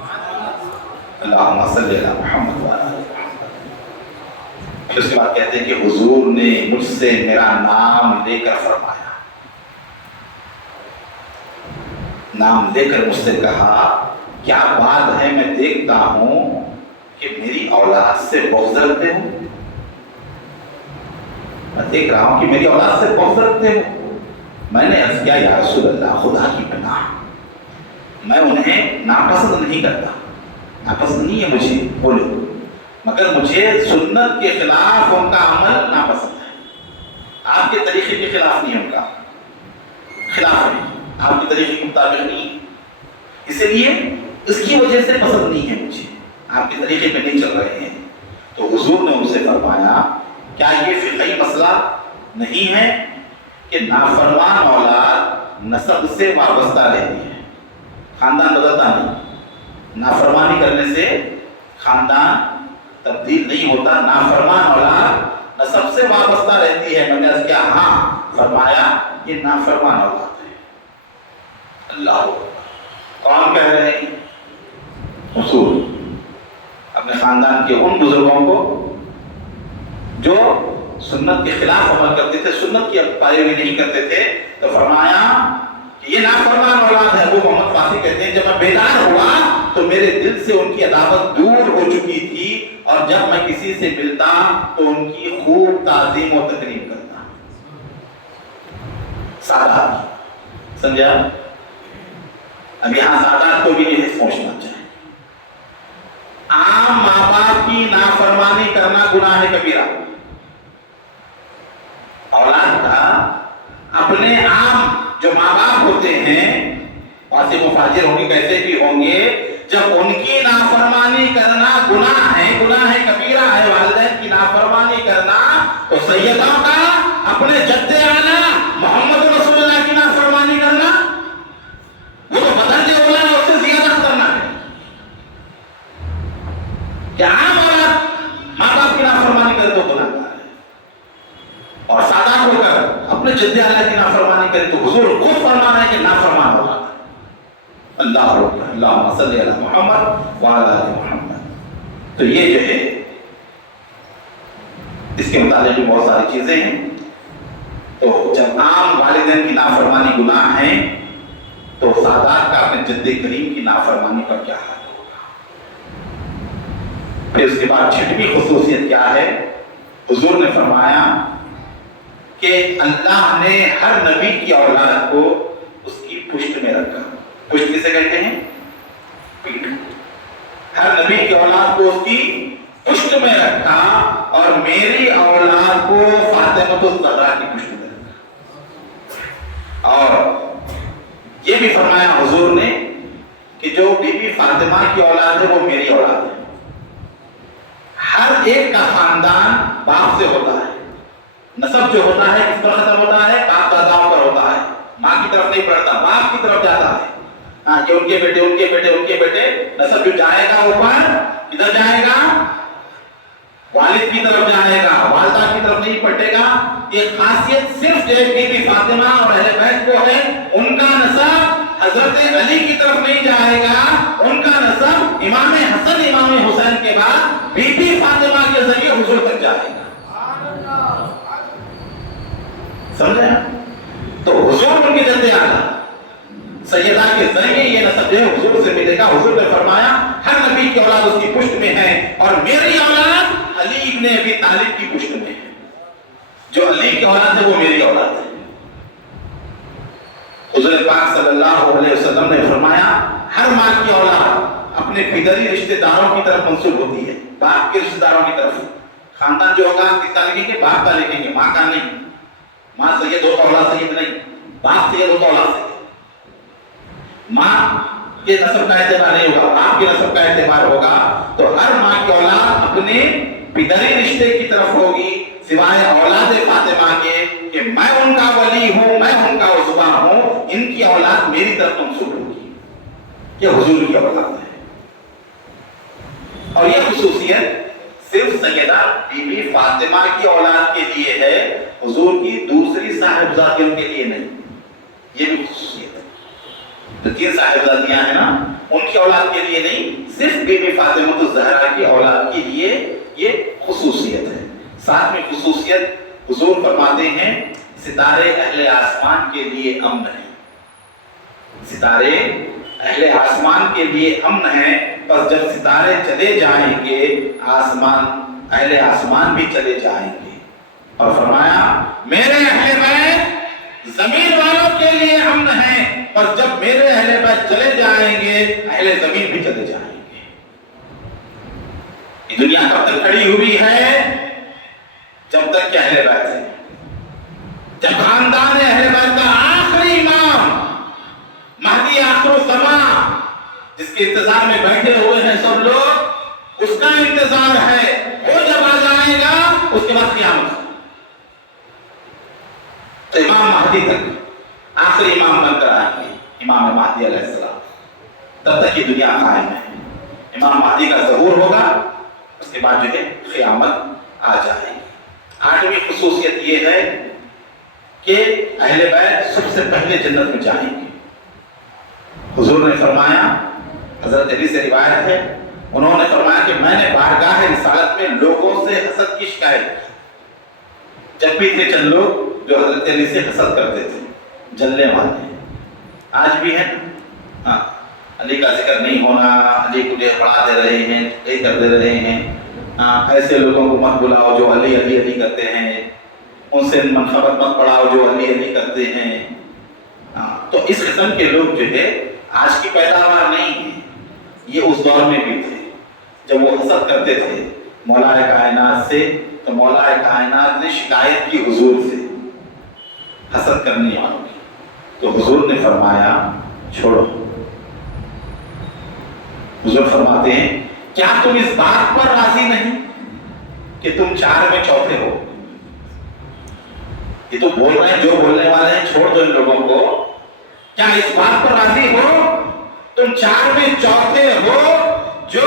اللہم صلی علی محمد وعلی آل محمد۔ پھر اس کے بعد کہتے ہیں کہ حضور نے مجھ سے میرا نام لے کر فرمایا، نام لے کر مجھ سے کہا کیا بات ہے، میں دیکھتا ہوں کہ میری اولاد سے بغض رکھتے ہو، میں دیکھ رہا ہوں کہ میری اولاد سے بغض رکھتے ہو۔ میں نے عرض کیا یا رسول اللہ، خدا کی پناہ میں انہیں ناپسند نہیں کرتا، ناپسند نہیں ہے مجھے بولے، مگر مجھے سنت کے خلاف ان کا عمل ناپسند ہے۔ آپ کے طریقے کے خلاف نہیں، ان کا خلاف ہے، آپ کے طریقے کے مطابق نہیں، اسی لیے اس کی وجہ سے پسند نہیں ہے مجھے، آپ کے طریقے پہ نہیں چل رہے ہیں۔ تو حضور نے ان سے فرمایا کیا یہ فقہی مسئلہ نہیں ہے کہ نافرمان اولاد نسب سے وابستہ رہتی ہے، خاندان بدلتا نہیں، نافرمانی کرنے سے خاندان تبدیل نہیں ہوتا، نافرمان اولاد نسب سے وابستہ رہتی ہے۔ میں نے عرض کیا ہاں، فرمایا یہ نافرمان اولاد ہے۔ اللہ کون کہہ رہے ہیں؟ حضور اپنے خاندان کے ان بزرگوں کو جو سنت کے خلاف عمل کرتے تھے، سنت کی پیروی نہیں کرتے تھے، تو فرمایا کہ یہ نافرمان اولاد ہے۔ ابو محمد فاسی کہتے ہیں جب میں بیدار ہوا تو میرے دل سے ان کی عداوت دور ہو چکی تھی، اور جب میں کسی سے ملتا تو ان کی خوب تعظیم و تکریم کرتا۔ سادات سمجھا؟ اب یہاں سادات کو بھی یہ سوچنا چاہیے، عام ماں باپ کی نافرمانی کرنا گناہ کبیرہ۔ اولاد کا اپنے عام جو ماں باپ ہوتے ہیں، فاسق و فاجر ہوں گے کیسے بھی ہوں گے، جب ان کی نافرمانی کرنا گناہ ہے کبیرہ ہے، والدین کی نافرمانی کرنا، تو سیدوں کا اپنے جد اعلیٰ محمد رسول اللہ کی نافرمانی کرنا وہ تو بدل جو اولا ہے اس سے زیادہ کرنا ہے۔ کہ عام اولاد ماں باپ کی نافرمانی کرے تو گناہ ہے، اور سادات ہو کر اپنے جد اعلیٰ کی نافرمانی کرے تو حضور خود فرما رہے ہیں کہ نافرمان ہوگا۔ اللہ اللہم صلی علی محمد وعلی آل محمد۔ تو یہ جو ہے اس کے متعلق بھی بہت ساری چیزیں ہیں۔ تو جب عام والدین کی نافرمانی گناہ ہے تو سادات کا اپنے جد کریم کی نافرمانی پر کیا حال ہوگا؟ پھر اس کے بعد چھٹویں خصوصیت کیا ہے؟ حضور نے فرمایا کہ اللہ نے ہر نبی کی اولاد کو اس کی پشت میں رکھا۔ پشت کسے کہتے ہیں؟ پیٹھ۔ ہر نبی کی اولاد کو اس کی پشت میں رکھا، اور میری اولاد کو فاطمہ الزہرا کی پشت میں رکھا۔ اور یہ بھی فرمایا حضور نے کہ جو بی بی فاطمہ کی اولاد ہے وہ میری اولاد ہے۔ ہر ایک کا خاندان باپ سے ہوتا ہے، نسب جو ہوتا ہے کس پر ختم ہوتا ہے؟ باپ داداؤں پر ہوتا ہے، ماں کی طرف نہیں پڑتا، باپ کی طرف جاتا ہے۔ ہاں یہ ان کے بیٹے ان کے بیٹے ان کے بیٹے، نسب جو جائے گا اوپر کدھر جائے گا؟ والد کی طرف جائے گا، والدہ کی طرف نہیں پٹے گا۔ یہ خاصیت صرف ایک بی بی فاطمہ اور اہل بیت کو ہے، ان کا نسب حضرت علی کی طرف نہیں جائے گا، ان کا نسب امام حسن امام حسین کے بعد بی بی فاطمہ کے ذریعے حضور تک جائے گا۔ سمجھے؟ تو حضور ان کے جد اعلیٰ سیدہ کے ذریعے یہ نسب جو ہے حضور سے ملے گا۔ حضور نے فرمایا ہر نبی کی اولاد اس کی پشت میں ہے، اور میری اولاد علی ابن ابی طالب کی پشت میں ہے۔ جو علی کی اولاد ہے وہ میری اولاد ہے۔ حضور پاک صلی اللہ علیہ وسلم نے فرمایا ہر ماں کی اولاد اپنے پدری رشتہ داروں کی طرف منسوب ہوتی ہے، باپ کے رشتہ داروں کی طرف۔ خاندان جو ہوگا کس کا لکھیں گے؟ باپ کا لکھیں گے، ماں کا نہیں۔ ماں سید ہو تو اولاد سید نہیں، باپ سید ہو تو اولاد سید۔ ماں کے نسب کا اعتبار نہیں ہوگا، باپ کے نسب کا اعتبار ہوگا۔ تو ہر ماں کی اولاد اپنے پدری رشتے کی طرف ہوگی، سوائے اولاد فاطمہ کے کہ میں ان کا ولی ہوں، میں ان کا عصبہ ہوں، ان کی اولاد میری طرف منسوب ہوگی، یہ حضور کی اولاد ہے۔ اور یہ خصوصیت صرف سیدہ بی بی فاطمہ کی اولاد کے لیے ہے، حضور کی دوسری صاحبزادیوں کے لیے نہیں۔ یہ بھی خصوصیت ہے، جو 3 صاحبزادیاں ہیں نا ان کی اولاد کے لیے نہیں، صرف بی بی فاطمہ الزہرا کی اولاد کے لیے یہ خصوصیت ہے۔ 7ویں خصوصیت حضور فرماتے ہیں ستارے اہل آسمان کے لیے امن ہیں۔ ستارے اہل آسمان کے لیے امن ہیں، بس جب ستارے چلے جائیں گے آسمان اہل آسمان بھی چلے جائیں گے۔ اور فرمایا میرے اہل بیت زمین والوں کے لیے امن ہیں، اور جب میرے اہل بیت چلے جائیں گے اہل زمین بھی چلے جائیں گے۔ یہ دنیا کب تک کھڑی ہوئی ہے؟ جب تک کہ اہل بیت ہے۔ جب خاندان اہل بیت کا آخری امام مہدی آخر الزمان، جس کے انتظار میں بیٹھے ہوئے ہیں سب لوگ، اس کا انتظار ہے، وہ جب آ جائے گا اس کے بعد قیامت۔ تو امام مہدی تک آخری امام بن کر آئیں گے، امام مہدی علیہ السلام، تب تک یہ دنیا قائم ہے۔ امام مہدی کا ظہور ہوگا، اس کے بعد جو ہے قیامت آ جائے گی۔ 8ویں خصوصیت یہ ہے کہ اہل بیت سب سے پہلے جنت میں جائیں گے۔ حضور نے فرمایا، حضرت علی سے روایت ہے، انہوں نے فرمایا کہ میں نے بارگاہ رسالت میں لوگوں سے حسد کی شکایت کی۔ جب بھی تھے چند لوگ جو حضرت علی سے حسد کرتے تھے، جلنے والے، آج بھی ہیں، ہاں علی کا ذکر نہیں ہونا، علی کو پڑھا دے رہے ہیں، یہی کر دے رہے ہیں، ایسے لوگوں کو مت بلاؤ جو علی علی علی کرتے ہیں، ان سے منقبت مت پڑھاؤ جو علی علی کرتے ہیں۔ تو اس قسم کے لوگ جو ہے آج کی پیداوار نہیں ہے، یہ اس دور میں بھی تھے جب وہ حسد کرتے تھے مولا کائنات سے۔ تو مولا کائنات نے شکایت کی حضور سے حسد کرنے والوں کی، تو حضور نے فرمایا چھوڑو۔ حضور فرماتے ہیں کیا تم اس بات پر راضی نہیں کہ تم 4 میں چوتھے ہو؟ یہ تو بول رہے ہیں، جو بولنے والے ہیں چھوڑ دو ان لوگوں کو۔ کیا اس بات پر راضی ہو تم 4 میں چوتھے ہو جو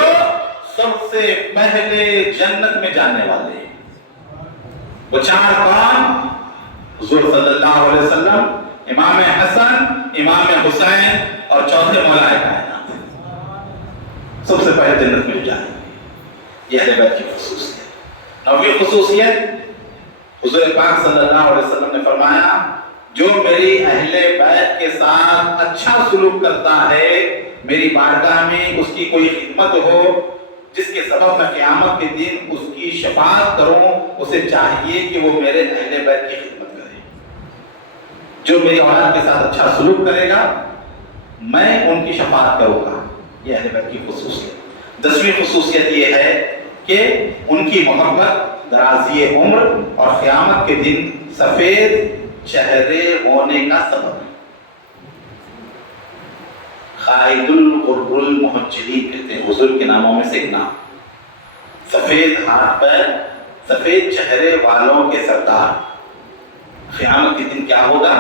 سب سے پہلے جنت میں جانے والے ہیں؟ وہ 4 کون؟ حضور صلی اللہ علیہ وسلم، امام حسن، امام حسین اور چوتھے مولا کائنات، سب سے پہلے جنت میں جائیں گے۔ یہ اہل بیت کی خصوصیت۔ 9ویں خصوصیت، حضور پاک صلی اللہ علیہ وسلم نے فرمایا جو میری اہل بیت کے ساتھ اچھا سلوک کرتا ہے، میری بارگاہ میں اس کی کوئی خدمت ہو جس کے سبب میں قیامت کے دن اس کی شفاعت کروں، اسے چاہیے کہ وہ میرے اہل بیت کی خدمت کرے۔ جو میری اولاد کے ساتھ اچھا سلوک کرے گا میں ان کی شفاعت کروں گا۔ یہ اہل بیت کی خصوصیت۔ 10ویں خصوصیت یہ ہے کہ ان کی محبت درازی عمر اور قیامت کے دن سفید چہرے ہونے کا سبب ہے۔ قائد الغر المحجلین کہتے ہیں حضور کے ناموں میں سے ایک نام، سفید ہاتھ پیر، سفید چہرے والوں کے سردار۔ قیامت کے دن کیا ہوگا؟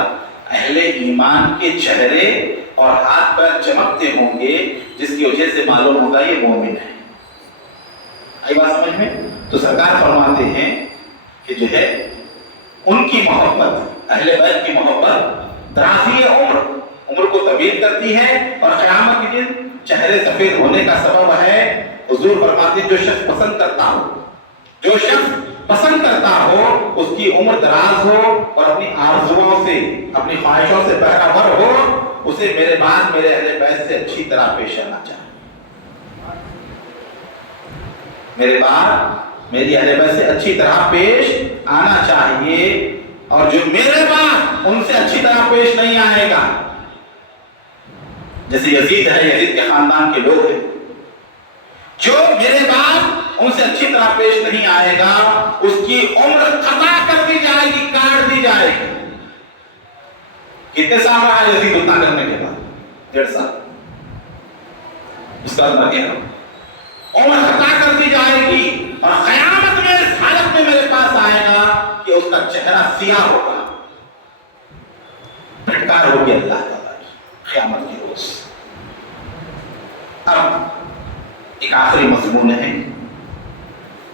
اہل ایمان کے چہرے اور ہاتھ پیر چمکتے ہوں گے، جس کی وجہ سے معلوم ہوگا یہ مومن ہے۔ آئی بات سمجھ میں؟ تو سرکار فرماتے ہیں کہ جو ہے ان کی محبت، اہل بیت کی محبت درازی عمر کو طویل کرتی ہے اور قیامت کے دن چہرے سفید ہونے کا سبب ہے۔ حضور فرماتے ہیں جو شخص پسند کرتا ہو اس کی عمر دراز ہو اور اپنی آرزوؤں سے، اپنی خواہشوں سے بہرہ ور ہو، اسے میرے بعد میرے اہل بیت سے اچھی طرح پیش آنا چاہیے۔ میرے بعد میری اہل بیت سے اچھی طرح پیش آنا چاہیے، اور جو میرے بعد ان سے اچھی طرح پیش نہیں آئے گا، جیسے یزید ہے، یزید کے خاندان کے لوگ ہیں، جو میرے بعد ان سے اچھی طرح پیش نہیں آئے گا اس کی عمر قطع کر دی جائے گی، کاٹ دی جائے گی۔ کتنے سال رہا یزید اتنا کرنے کے بعد؟ 1.5 سال۔ اس کا مر گیا، عمر قطع کر دی جائے گی اور قیامت میں اس حالت میں میرے پاس آئے گا کہ اس کا چہرہ سیاہ ہوگا، پھٹکار ہوگی اللہ تعالیٰ کی قیامت کی روز۔ اب ایک آخری مضمون ہے،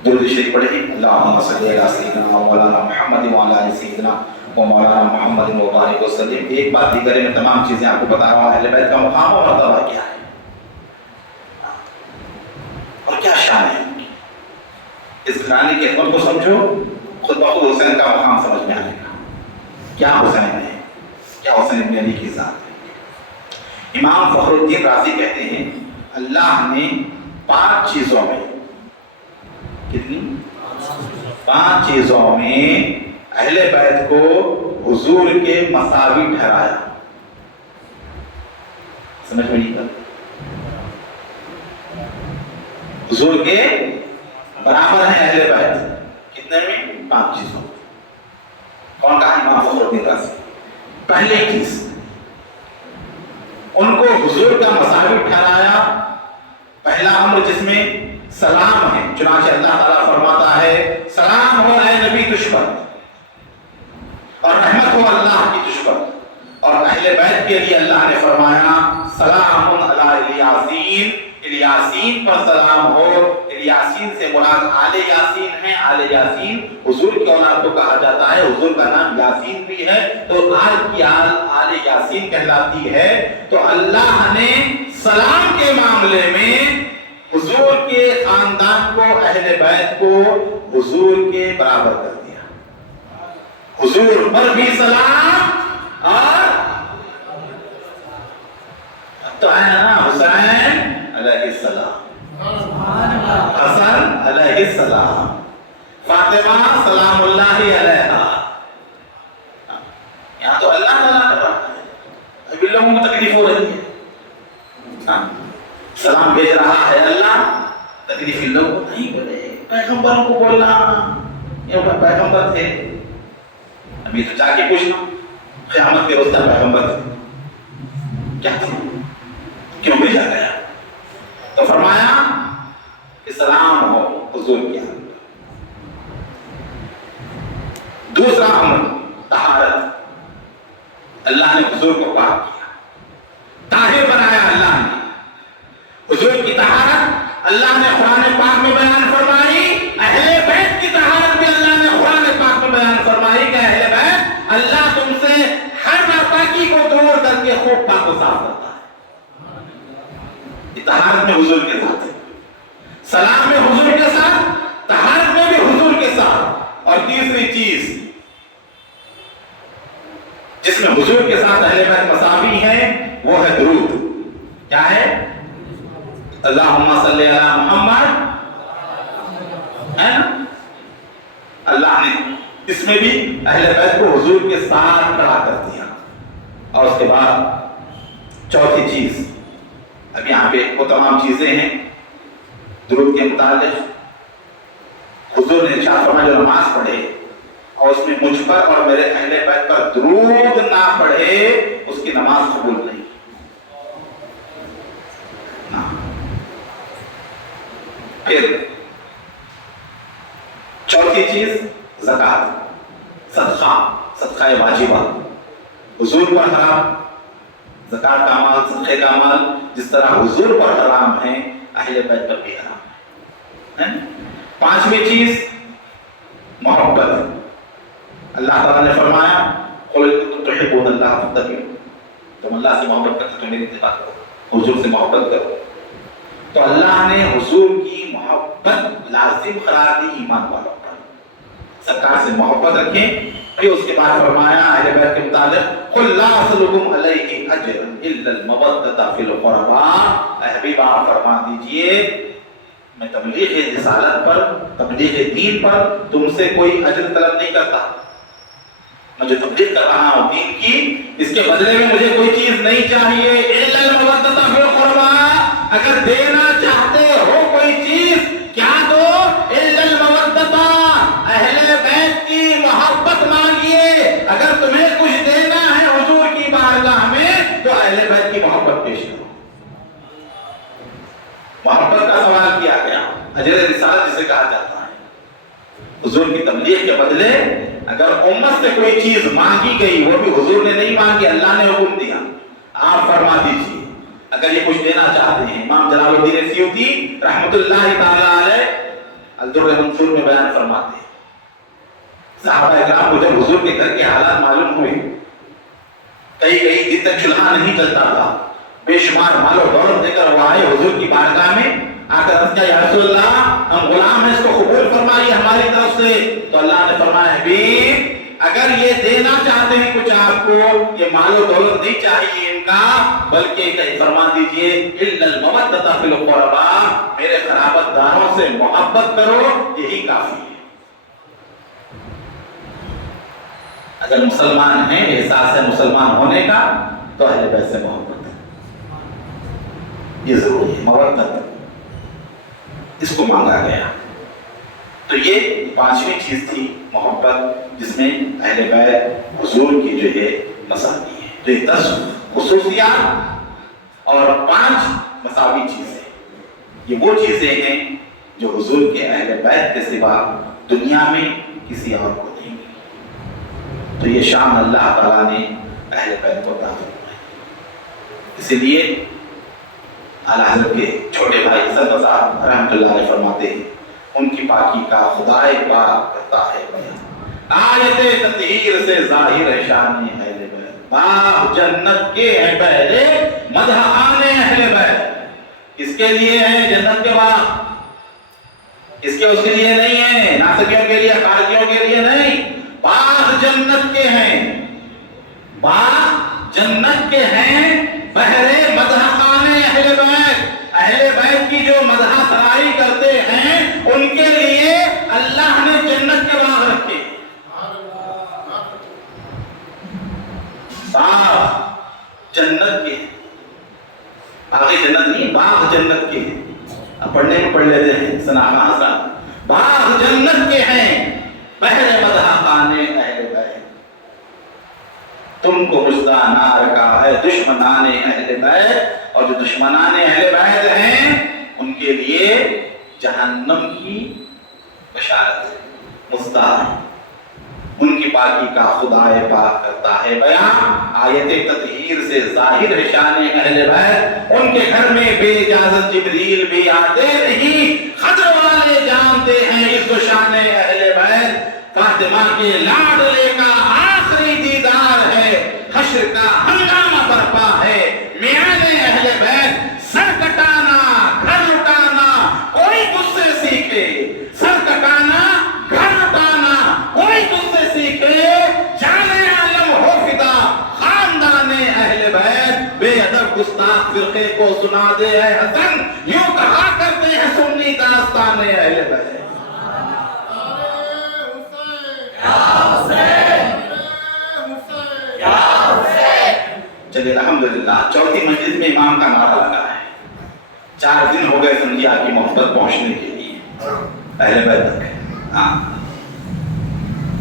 درود شریف پڑھیں، اللہم صلی علی سیدنا و مولانا محمد و علی آل سیدنا و مولانا محمد و بارک وسلم۔ ایک بات دیگر میں تمام چیزیں آپ کو بتا رہا ہوں، اہل بیت کا مقام و مرتبہ کیا ہے اور کیا شان ہے۔ اس گھرانے کی خدمت کو سمجھو، خود بخود حسین کا مقام سمجھ میں آئے گا، کیا حسین ہے، کیا حسین ابن علی کی ذات ہے۔ امام فخر الدین رازی کہتے ہیں اللہ نے 5 چیزوں میں، کتنی؟ 5 چیزوں میں اہل بیت کو حضور کے مساوی ٹھہرایا۔ سمجھ میں نہیں تھا؟ حضور کے برابر ہیں اہل بیت، کتنے میں؟ 5 چیزوں۔ کون کہا؟ امام فخر الدین رازی۔ پہلی چیز، ان کو حضور کا مساوی ٹھہرایا پہلا امر جس میں سلام ہے، چنانچہ اللہ تعالیٰ فرماتا ہے سلام ہو اے نبی تجھ پر اور رحمت ہو اللہ کی تجھ پر، اور اہل بیت کے لیے اللہ نے فرمایا سلام علی الیاسین، الیاسین پر سلام ہو۔ الیاسین سے مراد آل یاسین ہیں، آل یاسین حضور کی اولاد کو کہا جاتا ہے، حضور کا نام یاسین بھی ہے تو آل کی آل یاسین کہلاتی ہے۔ تو اللہ نے سلام کے معاملے میں حضور کے خاندان کو، اہل بیت کو حضور کے برابر کر دیا، حضور پر بھی سلام، اور تو ہے نا حسین علیہ السلام، حسن علیہ السلام، فاطمہ سلام اللہ علیہا۔ یہاں تو اللہ تعالیٰ کر رہا ہے، ابھی لوگوں کو تکلیف ہو رہی ہے، سلام بھیج رہا ہے اللہ، تکلیف ان لوگوں کو نہیں بولے، پیغمبروں کو بولنا، یہ پیغمبر تھے، ابھی تو جا کے پوچھنا قیامت کے روز تک پیغمبر تھے کیا تھے، کیوں بھیجا گیا؟ تو فرمایا کہ سلام ہو حضور کے یہاں۔ دوسرا امر طہارت، اللہ نے حضور کو پاک کیا، طاہر بنایا اللہ نے حضور کی طہارت، اللہ نے قرآن پاک میں بیان فرمائی، اہل بیت کی طہارت بھی اللہ نے قرآن پاک میں بیان فرمائی کہ اہل بیت اللہ تم سے ہر ناپاکی کو دور کر کے خوب پاک و صاف کرتا ہے۔ طہارت میں حضور کے ساتھ ہے، سلام میں حضور کے ساتھ، طہارت میں بھی حضور کے ساتھ۔ اور تیسری چیز جس میں حضور کے ساتھ اہل بیت مساوی ہے وہ ہے درود۔ کیا ہے؟ اللہم صلی علی محمد، ہے نا؟ اللہ نے اس میں بھی اہل بیت کو حضور کے ساتھ کھڑا کر دیا۔ اور اس کے بعد چوتھی چیز، اب یہاں پہ وہ تمام چیزیں ہیں درود کے متعلق، حضور نے ارشاد فرمایا جو نماز پڑھے اور اس میں مجھ پر اور میرے اہل بیت پر درود نہ پڑھے اس کی نماز قبول نہیں۔ پھر چوتھی چیز زکوٰۃ، صدقہ واجبہ، حضور پر حرام، زکوٰۃ کا مال، صدقے کا مال جس طرح حضور پر حرام ہے اہل بیت پر بھی حرام ہے۔ پانچویں چیز محبت، اللہ تعالیٰ نے فرمایا قُلْ إِن كُنتُمْ تُحِبُّونَ اللَّهَ فَاتَّبِعُونِي، تم اللہ سے محبت کرتے تو میری اتباع کرو، حضور سے محبت کرو۔ تو اللہ نے حضور کی محبت لازم قرار دی ایمان والوں پر، سرکار سے محبت رکھیں۔ پھر اس کے بعد فرمایا اہل بیت کے متعلق قُلْ لَا أَسْأَلُكُمْ عَلَيْهِ أَجْرًا إِلَّا الْمَوَدَّةَ فِي الْقُرْبَىٰ، اے حبیب آپ فرما دیجئے میں تبلیغ رسالت پر، تبلیغ دین پر تم سے کوئی اجر طلب نہیں کرتا، میں جو تبلیغ کر رہا ہوں دین کی اس کے بدلے میں مجھے کوئی چیز نہیں چاہیے۔ إِلَّا الْمَوَدَّةَ فِي الْقُرْبَىٰ، اگر دینا چاہتے ہو کوئی چیز کیا دو؟ إِلَّا الْمَوَدَّةَ، اہل بیت کی محبت مانگیے۔ اگر تمہیں کچھ دینا ہے حضور کی بارگاہ میں تو اہل بیت کی محبت پیش کرو۔ محبت کا سوال کیا گیا، اجر رسالت جسے کہا جاتا ہے، حضور کی تبلیغ کے بدلے اگر امت سے کوئی چیز مانگی گئی وہ بھی حضور نے نہیں مانگی، اللہ نے حکم دیا، آپ فرما دیجیے۔ اگر یہ کچھ دینا چاہتے ہیں، امام جلال الدین سیوطی رحمۃ اللہ تعالی علیہ الدر منصور میں بیان فرماتے ہیں، صحابہ اکرام کو جب حضور کے گھر کے حالات معلوم ہوئے، کئی دن تک چولہا نہیں چلتا تھا، بے شمار مال و دولت دے کر وہ آئے حضور کی بارگاہ میں، آ کر عرض کیا یا رسول اللہ ہم غلام ہیں، اس کو قبول فرمائیے ہماری طرف سے۔ تو اللہ نے فرمایا حبیب اگر یہ دینا چاہتے ہیں کچھ آپ کو، یہ مال و دولت نہیں چاہیے ان کا، بلکہ فرما دیجئے الا المودۃ فی القربیٰ، میرے قرابت داروں سے محبت کرو، یہی کافی ہے۔ اگر مسلمان ہیں، احساس ہے مسلمان ہونے کا، تو اہل بیت سے محبت ہے، یہ ضروری ہے، مودت اس کو مانگا گیا۔ تو یہ پانچویں چیز تھی محبت، جس میں اہل بیت حضور کی جو ہے مساوی ہے، جو 10 خصوصیات اور 5 مساوی چیزیں۔ یہ وہ چیزیں ہیں جو حضور کے اہل بیت کے سوا دنیا میں کسی اور کو نہیں ملی۔ تو یہ شان اللہ تعالیٰ نے اہل بیت کو عطا فرمائی۔ اسی لیے اعلیٰ حضرت کے چھوٹے بھائی حسن صاحب رحمۃ اللہ علیہ فرماتے ہیں ان کی پاکی کا خدائے پاک کرتا ہے بیان، آیت تطہیر سے ظاہر ہے شان اہل بیت، باغ جنت کے ہیں پہلے مدحان اہل بیت۔ اس کے لیے ہے جنت کے باغ، اس کے لیے نہیں ہے، ناسکیوں کے لیے، خارجیوں کے لیے نہیں، باغ جنت کے ہیں، باغ جنت کے ہیں بہرے مدحان اہل بیت۔ اہل بیت کی جو مدح سرائی کرتے ہیں ان کے لیے اللہ نے جنت کے باغ رکھے، باغ جنت کے، باغ جنت نہیں، باغ جنت کے ہیں۔ اب پڑھنے میں پڑھ لیتے ہیں سناخان صاحب، باغ جنت کے ہیں بہر مدحان اہل بیت، تم کو مژدہ نار کا ہے دشمنان اہل بیت، اور جو دشمنان اہل بیت ہیں ان کے لیے جہنم کی بشارت ہے، مژدہ ہے۔ ان کی پاکی کا خدائے پاک کرتا ہے بیان، آیت تطہیر سے ظاہر ہے شان اہل بیت۔ ان کے گھر میں بے اجازت جبریل بھی آتے نہیں، خضر والے جانتے ہیں اس کو شان اہل بیت۔ فاطمہ کے لاڈلے کا آخری دیدار ہے، حشر کا ہنگامہ برپا ہے، میان اہل بیت سر کٹانا گھر لٹانا کوئی تجھ سے سیکھے، سر کٹانا گھر لٹانا کوئی تجھ سے سیکھے، جان عالم ہو فدا خاندان اہل بیت، بے ادب گستاخ فرقے کو سنا دے اے حسن، یوں کہا کرتے ہیں سنی داستان اہل بیت۔ چلیے الحمدللہ چوتھی مسجد میں امام کا نعرہ لگا ہے، 4 دن ہو گئے سنجیا کی محبت پہنچنے کے لیے اہل بیت تک۔ ہاں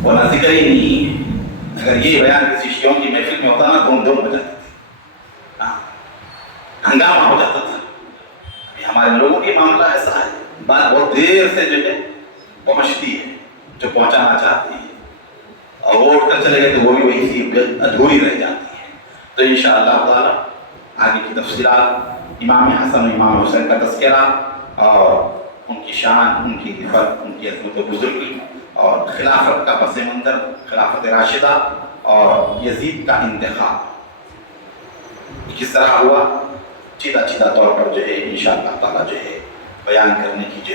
ہونا ذکر ہی نہیں ہے، اگر یہ بیان کسی شیعوں کی محفل میں ہوتا نا دھوم دھوم ہو جاتی تھی، ہاں ہنگامہ ہو جاتا تھا۔ ہمارے لوگوں کی معاملہ ایسا ہے، بات بہت دیر سے جو ہے پہنچتی ہے جو پہنچانا چاہتی ہے، اور وہ اٹھ کر چلے گئے تو وہ بھی وہی سی ادھوری رہ جاتی ہے۔ تو انشاءاللہ تعالی آگے کی تفصیلات، امام حسن و امام حسین کا تذکرہ اور ان کی شان، ان کی عفت، ان کی عظمت و بزرگی اور خلافت کا پس منظر، خلافت راشدہ اور یزید کا انتخاب کس طرح ہوا، چیدہ طور پر جو ہے انشاءاللہ تعالی جو ہے بیان کرنے کی جو ہے